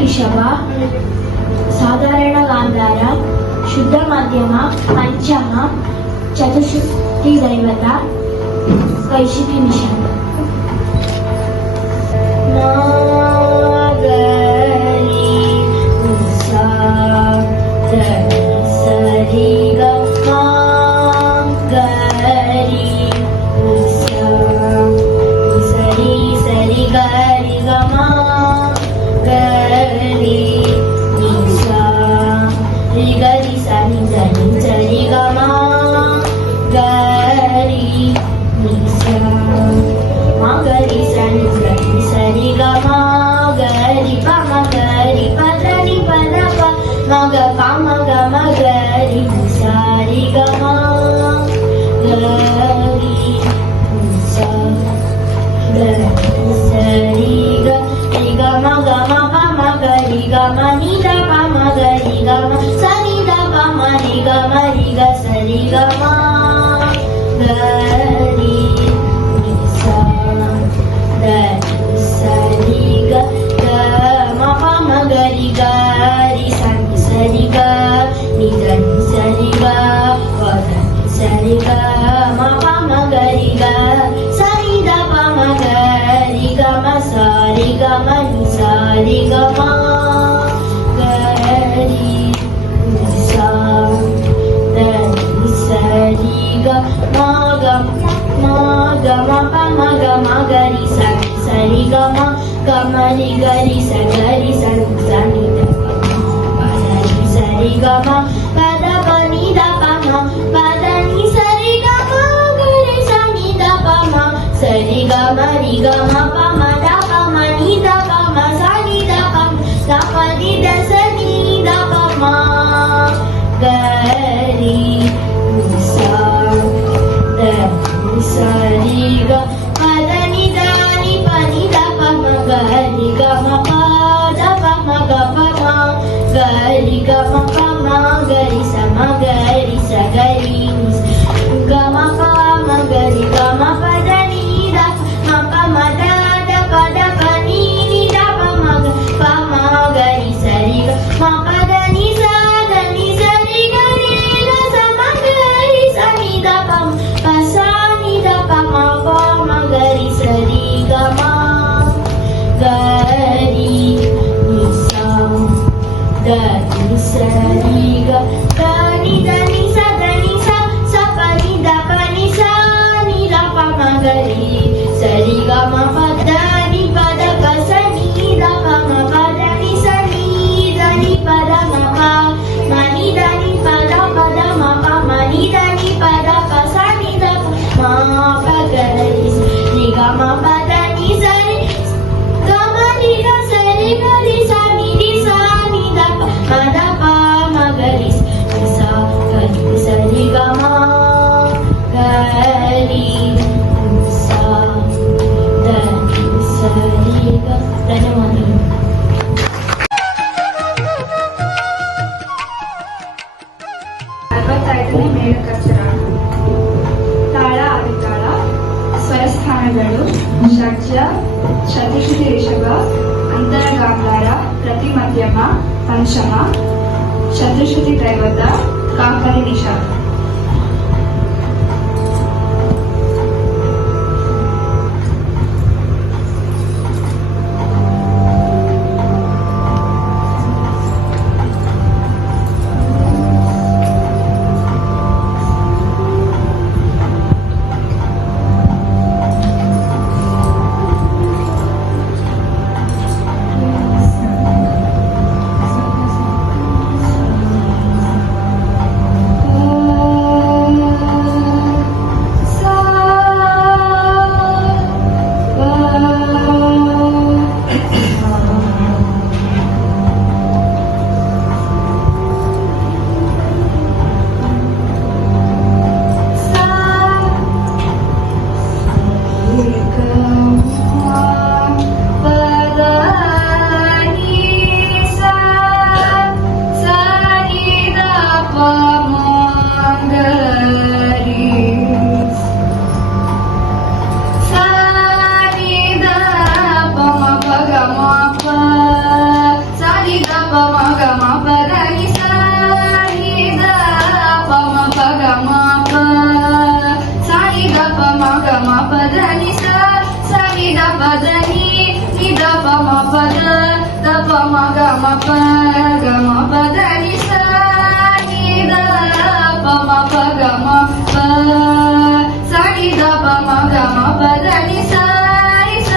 ರಿಷಭ, ಸಾಧಾರಣ ಗಾಂಧಾರ, ಶುದ್ಧ ಮಧ್ಯಮ, ಪಂಚಮ, ಚತುಶ್ರುತಿ ದೈವತ, ಕೈಶಿಕಿ ನಿಷಾದ. Gari gari sa gari sa sani da pa sari ga ma pada pa ni da pa ma pada ni sari ga ma gari sa ni da pa ma sari ga ma ri ga ma pa ma da pa ma ni da pa ma sani da pa ni da sani da pa ma gari sa da sari ga pada ni da ni pa ni da pa ma gari ga ma pa da pa ma ga pa ma gari ga ma pa ma gari sa gari ga ma pa ma gari ga ma pa da ni da ma pa ma da pa ni da pa ma gari sa ri ga ma pa da ni sa ri ga sa ma gari sa ni da pa sa ni da pa ma gari sa ri ga ma gari ni sa da ni sa ri ga da ni sa pa ni da ni da pa ma gari sa ri ga ma pa da ni pa da pa sa ni da pa ma pa da ni sa ni da ni pa da ma ni da ni pa da ma pa ma ni da ni pa da pa sa ni da pa ma pa gari ri ga ma pa da ni sa ri ga ma ri ga sa ri ga ri sa ni da pa ma da pa ma gari sa ri ga ma gari sa da sa ri ga. ಧನ್ಯವಾದಗಳು. ಅರವತ್ತೈದನೇ ಮೇಳಕಚ್ಚರ. ತಾಳ ಆದಿತಾಳ, ಸ್ವರಸ್ಥಾನಗಳು ಷಡ್ಜ, ಚತುಶ್ರುತಿ ರಿಷಭ, ಅಂತರ ಗಾಂಧಾರ, ಪ್ರತಿ ಮಧ್ಯಮ, ಪಂಚಮ, ಚತುಶ್ರುತಿ ದೈವತ, ಕಾಕಲಿ ನಿಷಾದ. ಮ ಗ ಮ ಪ ಗ ಮ ಪ ದ ನಿ ಸ ನಿ ದ ಪ ಮ ಪ ಗ ಮ ಪ ಸ ನಿ ದ ಪ ಮ ಗ ಮ ಪ ದ ನಿ ಸ ನಿ ಸ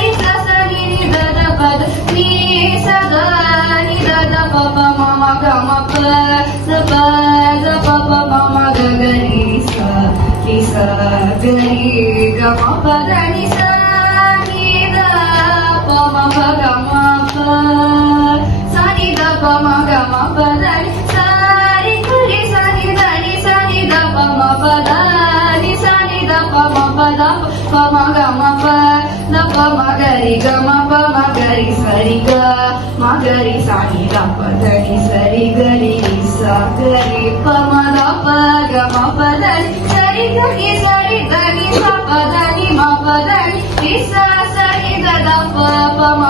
ನಿ ಸ ಸ ನಿ ನಿ ದ ದ ಪ ದ ನಿ ಸ ದ ನಿ ದ ದ ಪ ಪ ಮ ಮ ಗ ಮ ಪ ಸ ಪ ದ ಪ ಪ ಮ ಮ ಗ ಗ ರಿ ಸ ರಿ ಸ ಗ ರಿ ಗ ಮ ಪ ದ ನಿ ಸ ನಿ ದ ಪ ಮ ಪ ಗ ಮ ಪ ಸ ನಿ ದ ಪ ಮ ಗ ಮ ಪ ದ ನಿ ಸ ರಿ ಗ ರಿ ಸ ನಿ ದ ನಿ ಸ ನಿ ದ ಪ ಮ ಪ ದ ನಿ ಸ ನಿ ದ ಪ ಮ ಪ ದ ಪ ಮ ಗ ಮ ಪ ದ ಪ ಮ ಗ ರಿ ಗ ಮ ಪ ಮ ಗ ರಿ ಸ ರಿ ಗ ಮ ಗ ರಿ ಸ ನಿ ದ ಪ ದ ನಿ ಸ ರಿ ಗ ರಿ ಸ ಗ ರಿ ಪ ಮ ದ ಪ ಗ ಮ ಪ ದ ನಿ ಸ ರಿ ಗ ರಿ ಸ ರಿ ದ ನಿ ಸ ಪ ದ ನಿ ಮ ಪ ದ ನಿ ರಿ ಸ ಸ ನಿ ದ ದ ಪ ಪ ಮ